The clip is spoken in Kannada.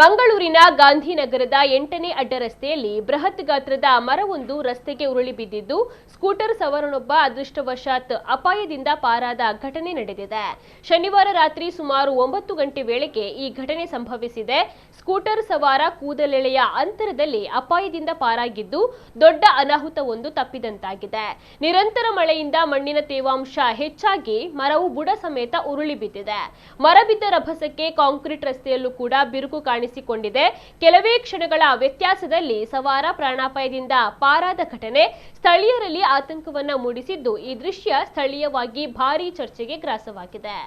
ಮಂಗಳೂರಿನ ಗಾಂಧಿನಗರದ 8ನೇ ಅಡ್ಡರಸ್ತೆಯಲ್ಲಿ ಬೃಹತ್ ಗಾತ್ರದ ಮರವೊಂದು ರಸ್ತೆಗೆ ಉರುಳಿ ಬಿದ್ದಿದ್ದು ಸ್ಕೂಟರ್ ಸವಾರನೊಬ್ಬ ಅದೃಷ್ಟವಶಾತ್ ಅಪಾಯದಿಂದ ಪಾರಾದ ಘಟನೆ ನಡೆದಿದೆ. ಶನಿವಾರ ರಾತ್ರಿ ಸುಮಾರು 9 ಗಂಟೆ ವೇಳೆಗೆ ಈ ಘಟನೆ ಸಂಭವಿಸಿದೆ. ಸ್ಕೂಟರ್ ಸವಾರ ಕೂದಲೆಳೆಯ ಅಂತರದಲ್ಲಿ ಅಪಾಯದಿಂದ ಪಾರಾಗಿದ್ದು ದೊಡ್ಡ ಅನಾಹುತವೊಂದು ತಪ್ಪಿದಂತಾಗಿದೆ. ನಿರಂತರ ಮಳೆಯಿಂದ ಮಣ್ಣಿನ ತೇವಾಂಶ ಹೆಚ್ಚಾಗಿ ಮರವು ಬುಡ ಸಮೇತ ಉರುಳಿ ಬಿದ್ದಿದೆ. ಮರ ಬಿದ್ದ ರಭಸಕ್ಕೆ ಕಾಂಕ್ರೀಟ್ ರಸ್ತೆಯಲ್ಲೂ ಕೂಡ ಬಿರುಕು ಕಾಣಿಸಿಕೊಂಡಿದೆ. ಕೆಲವೇ ಕ್ಷಣಗಳ ವ್ಯತ್ಯಾಸದಲ್ಲಿ ಸವಾರ ಪ್ರಾಣಾಪಾಯದಿಂದ ಪಾರಾದ ಘಟನೆ ಸ್ಥಳೀಯರಲ್ಲಿ ಆತಂಕವನ್ನ ಮೂಡಿಸಿದ್ದು ಈ ದೃಶ್ಯ ಸ್ಥಳೀಯವಾಗಿ ಭಾರೀ ಚರ್ಚೆಗೆ ಗ್ರಾಸವಾಗಿದೆ.